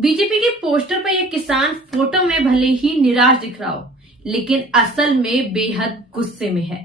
BJP के poster पर यह किसान फोटो में भले ही निराश दिख रहा हो, लेकिन असल में बेहद गुस्से में है।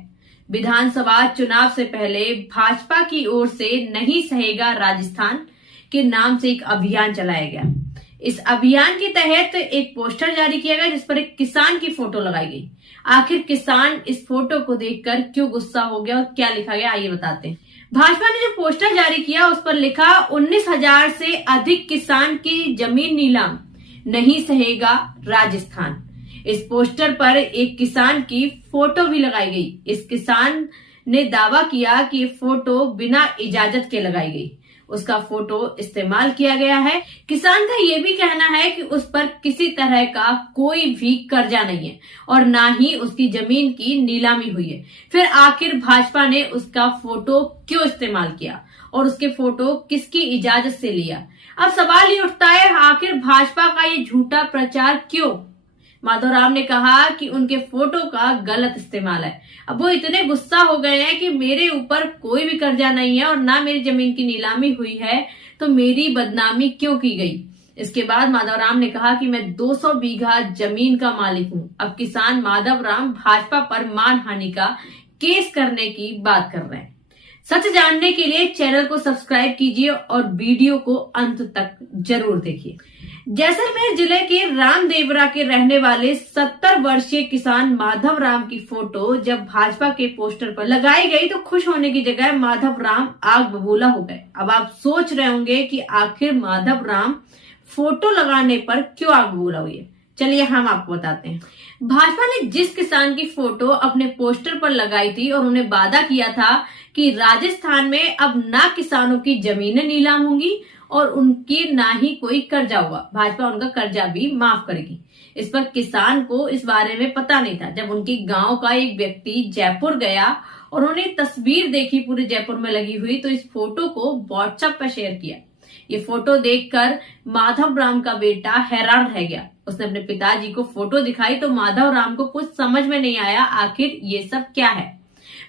विधानसभा चुनाव से पहले भाजपा की ओर से नहीं सहेगा राजस्थान के नाम से एक अभियान चलाया गया। इस अभियान के तहत एक पोस्टर जारी किया गया जिस पर एक किसान की फोटो लगाई गई। आखिर किसान इस फोटो को देखकर क्यों गुस्सा हो गया और क्या लिखा गया, आइए बताते हैं। भाजपा ने जो पोस्टर जारी किया उस पर लिखा 19,000 से अधिक किसान की जमीन नीलाम, नहीं सहेगा राजस्थान। इस पोस्टर पर एक किसान की फोटो भी लगाई गई। इस किसान ने दावा किया कि ये फोटो बिना इजाजत के लगाई गई, उसका फोटो इस्तेमाल किया गया है। किसान का ये भी कहना है कि उस पर किसी तरह का कोई भी कर्जा नहीं है और ना ही उसकी जमीन की नीलामी हुई है। फिर आखिर भाजपा ने उसका फोटो क्यों इस्तेमाल किया और उसके फोटो किसकी इजाजत से लिया? अब सवाल ये उठता है, आखिर भाजपा का ये झूठा प्रचार क्यों? माधवराम ने कहा कि उनके फोटो का गलत इस्तेमाल है। अब वो इतने गुस्सा हो गए हैं कि मेरे ऊपर कोई भी कर्जा नहीं है और ना मेरी जमीन की नीलामी हुई है, तो मेरी बदनामी क्यों की गई? इसके बाद माधवराम ने कहा कि मैं 200 बीघा जमीन का मालिक हूं। अब किसान माधवराम भाजपा पर मानहानि का केस करने की बात कर रहे हैं। सच जानने के लिए चैनल को सब्सक्राइब कीजिए और वीडियो को अंत तक जरूर देखिए। जैसलमेर जिले के रामदेवरा के रहने वाले 70 वर्षीय किसान माधव राम की फोटो जब भाजपा के पोस्टर पर लगाई गई तो खुश होने की जगह माधव राम आग बबूला हो गए। अब आप सोच रहे होंगे कि आखिर माधव राम फोटो लगाने पर क्यों आग बबूला हुई है। चलिए हम आपको बताते हैं। भाजपा ने जिस किसान की फोटो अपने पोस्टर पर लगाई थी और उन्हें वादा किया था कि राजस्थान में अब ना किसानों की जमीनें नीलाम होंगी और उनकी ना ही कोई कर्जा होगा, भाजपा उनका कर्जा भी माफ करेगी। इस पर किसान को इस बारे में पता नहीं था। जब उनके गांव का एक व्यक्ति जयपुर गया और उन्होंने तस्वीर देखी पूरे जयपुर में लगी हुई, तो इस फोटो को व्हाट्सएप पर शेयर किया। ये फोटो देखकर माधव राम का बेटा हैरान रह गया। उसने अपने पिताजी को फोटो दिखाई तो माधव राम को कुछ समझ में नहीं आया, आखिर ये सब क्या है।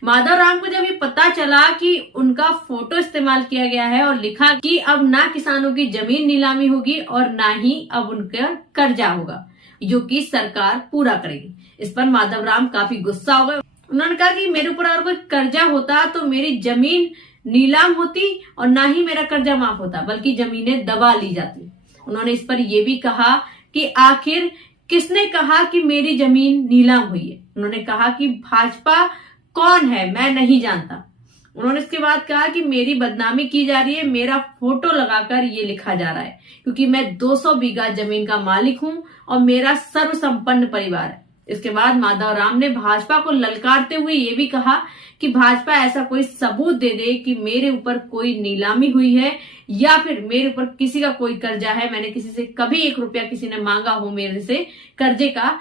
माधव राम को जब ये पता चला कि उनका फोटो इस्तेमाल किया गया है और लिखा कि अब ना किसानों की जमीन नीलामी होगी और ना ही अब उनका कर्जा होगा जो कि सरकार पूरा करेगी, इस पर माधव राम काफी गुस्सा हो गए। उन्होंने कहा कि मेरे ऊपर अगर कोई कर्जा होता तो मेरी जमीन नीलाम होती और ना ही मेरा कर्जा माफ होता, बल्कि जमीनें दबा ली जाती। उन्होंने इस पर यह भी कहा कि आखिर किसने कहा कि मेरी जमीन नीलाम हुई है। उन्होंने कहा कि भाजपा कौन है मैं नहीं जानता। उन्होंने इसके बाद कहा कि मेरी बदनामी की जा रही है, मेरा फोटो लगाकर ये लिखा जा रहा है क्योंकि मैं 200 बीघा जमीन का मालिक हूं और मेरा सर्वसंपन्न परिवार है। इसके बाद माधव राम ने भाजपा को ललकारते हुए ये भी कहा कि भाजपा ऐसा कोई सबूत दे दे कि मेरे ऊपर कोई नीलामी हुई है या फिर मेरे ऊपर किसी का कोई कर्जा है, मैंने किसी से कभी 1 रुपया किसी ने मांगा हो मेरे से कर्जे का,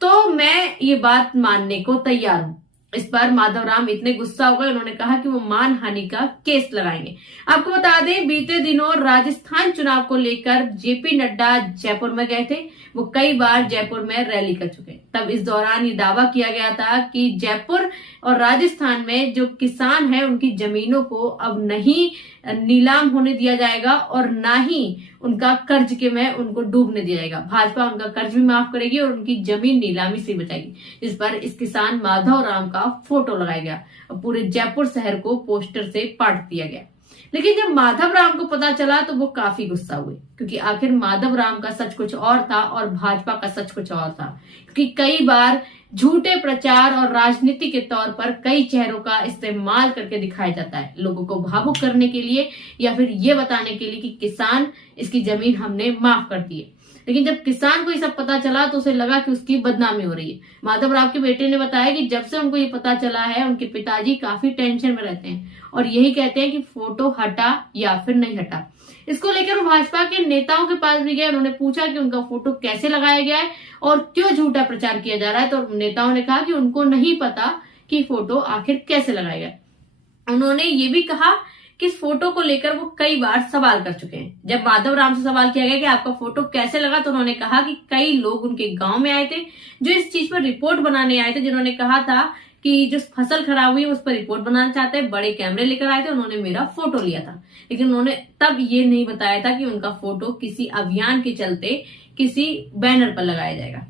तो मैं ये बात मानने को तैयार हूं। इस पर माधव राम इतने गुस्सा हो गए, उन्होंने कहा कि वो मानहानि का केस लगाएंगे। आपको बता दें, बीते दिनों राजस्थान चुनाव को लेकर जेपी नड्डा जयपुर में गए थे। वो कई बार जयपुर में रैली कर चुके। तब इस दौरान ये दावा किया गया था कि जयपुर और राजस्थान में जो किसान है उनकी जमीनों को अब नहीं नीलाम होने दिया जाएगा और ना ही उनका कर्ज के में उनको डूबने दिया जाएगा। भाजपा उनका कर्ज भी माफ करेगी और उनकी जमीन नीलामी से बचाएगी। इस पर इस किसान माधव राम का फोटो लगाया गया और पूरे जयपुर शहर को पोस्टर से पाट दिया गया। लेकिन जब माधव राम को पता चला तो वो काफी गुस्सा हुए क्योंकि आखिर माधव राम का सच कुछ और था और भाजपा का सच कुछ और था। क्योंकि कई बार झूठे प्रचार और राजनीति के तौर पर कई चेहरों का इस्तेमाल करके दिखाया जाता है, लोगों को भावुक करने के लिए या फिर ये बताने के लिए कि किसान इसकी जमीन हमने माफ कर दी है। लेकिन जब किसान को ये सब पता चला तो उसे लगा कि उसकी बदनामी हो रही है। माधव राव के बेटे ने बताया कि जब से उनको ये पता चला है उनके पिताजी काफी टेंशन में रहते हैं और यही कहते हैं कि फोटो हटा या फिर नहीं हटा। इसको लेकर वो भाजपा के नेताओं के पास भी गए। उन्होंने पूछा कि उनका फोटो कैसे लगाया गया है और क्यों झूठा प्रचार किया जा रहा है, तो नेताओं ने कहा कि उनको नहीं पता कि फोटो आखिर कैसे लगाया गया। उन्होंने ये भी कहा कि इस फोटो को लेकर वो कई बार सवाल कर चुके हैं। जब माधव राम से सवाल किया गया कि आपका फोटो कैसे लगा, तो उन्होंने कहा कि कई लोग उनके गांव में आए थे जो इस चीज पर रिपोर्ट बनाने आए थे, जिन्होंने कहा था कि जो फसल खराब हुई है उस पर रिपोर्ट बनाना चाहते हैं, बड़े कैमरे लेकर आए थे, उन्होंने मेरा फोटो लिया था। लेकिन उन्होंने तब ये नहीं बताया था कि उनका फोटो किसी अभियान के चलते किसी बैनर पर लगाया जाएगा।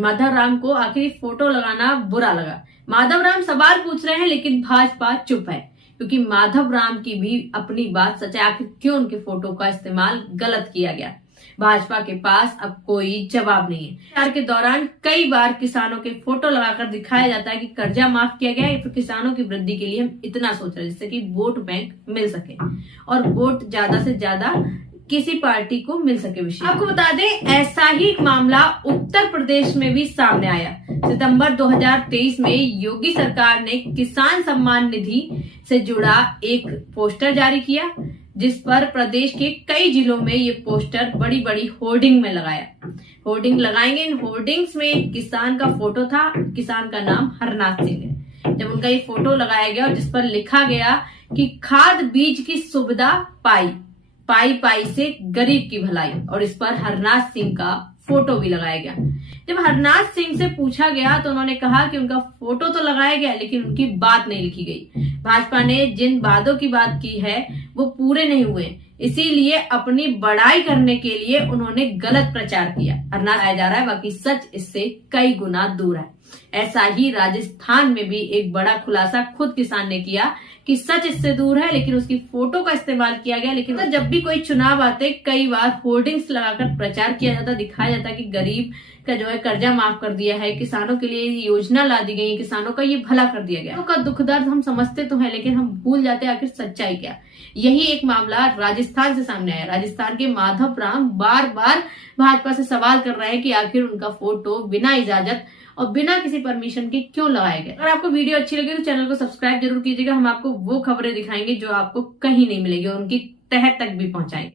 माधव राम को आखिर फोटो लगाना बुरा लगा। माधव राम सवाल पूछ रहे हैं लेकिन भाजपा चुप है, क्योंकि माधव राम की भी अपनी बात सच है। आखिर क्यों उनके फोटो का इस्तेमाल गलत किया गया, भाजपा के पास अब कोई जवाब नहीं है। प्रचार के दौरान कई बार किसानों के फोटो लगाकर दिखाया जाता है कि कर्जा माफ किया गया है, फिर किसानों की वृद्धि के लिए हम इतना सोच रहे हैं जिससे कि वोट बैंक मिल सके और वोट ज्यादा से ज्यादा किसी पार्टी को मिल सके। विषय आपको बता दें, ऐसा ही एक मामला उत्तर प्रदेश में भी सामने आया। सितंबर 2023 में योगी सरकार ने किसान सम्मान निधि से जुड़ा एक पोस्टर जारी किया, जिस पर प्रदेश के कई जिलों में ये पोस्टर बड़ी बड़ी होर्डिंग में लगाया। होर्डिंग लगाएंगे, इन होर्डिंग्स में एक किसान का फोटो था, किसान का नाम हरनाथ सिंह है। जब उनका ये फोटो लगाया गया और जिस पर लिखा गया कि खाद बीज की सुविधा पाई पाई पाई से गरीब की भलाई, और इस पर हरनाथ सिंह का फोटो भी लगाया गया। जब हरनाथ सिंह से पूछा गया तो उन्होंने कहा कि उनका फोटो तो लगाया गया लेकिन उनकी बात नहीं लिखी गई। भाजपा ने जिन वादों की बात की है वो पूरे नहीं हुए, इसीलिए अपनी बड़ाई करने के लिए उन्होंने गलत प्रचार किया। हरनाथ आया जा रहा है, बाकी सच इससे कई गुना दूर है। ऐसा ही राजस्थान में भी एक बड़ा खुलासा खुद किसान ने किया कि सच इससे दूर है, लेकिन उसकी फोटो का इस्तेमाल किया गया। लेकिन जब भी कोई चुनाव आते कई बार होर्डिंग्स लगाकर प्रचार किया जाता, दिखाया जाता कि गरीब का जो है कर्जा माफ कर दिया है, किसानों के लिए योजना ला दी गई, किसानों का ये भला कर दिया गया। का दुख दर्द हम समझते तो है लेकिन हम भूल जाते आखिर सच्चाई क्या। यही एक मामला राजस्थान से सामने आया। राजस्थान के माधव राम बार बार भाजपा से सवाल कर रहे हैं कि आखिर उनका फोटो बिना इजाजत और बिना किसी परमिशन के क्यों लगाया गया। अगर आपको वीडियो अच्छी लगी तो चैनल को सब्सक्राइब जरूर कीजिएगा। हम आपको वो खबरें दिखाएंगे जो आपको कहीं नहीं मिलेगी और उनकी तह तक भी पहुंचाएंगे।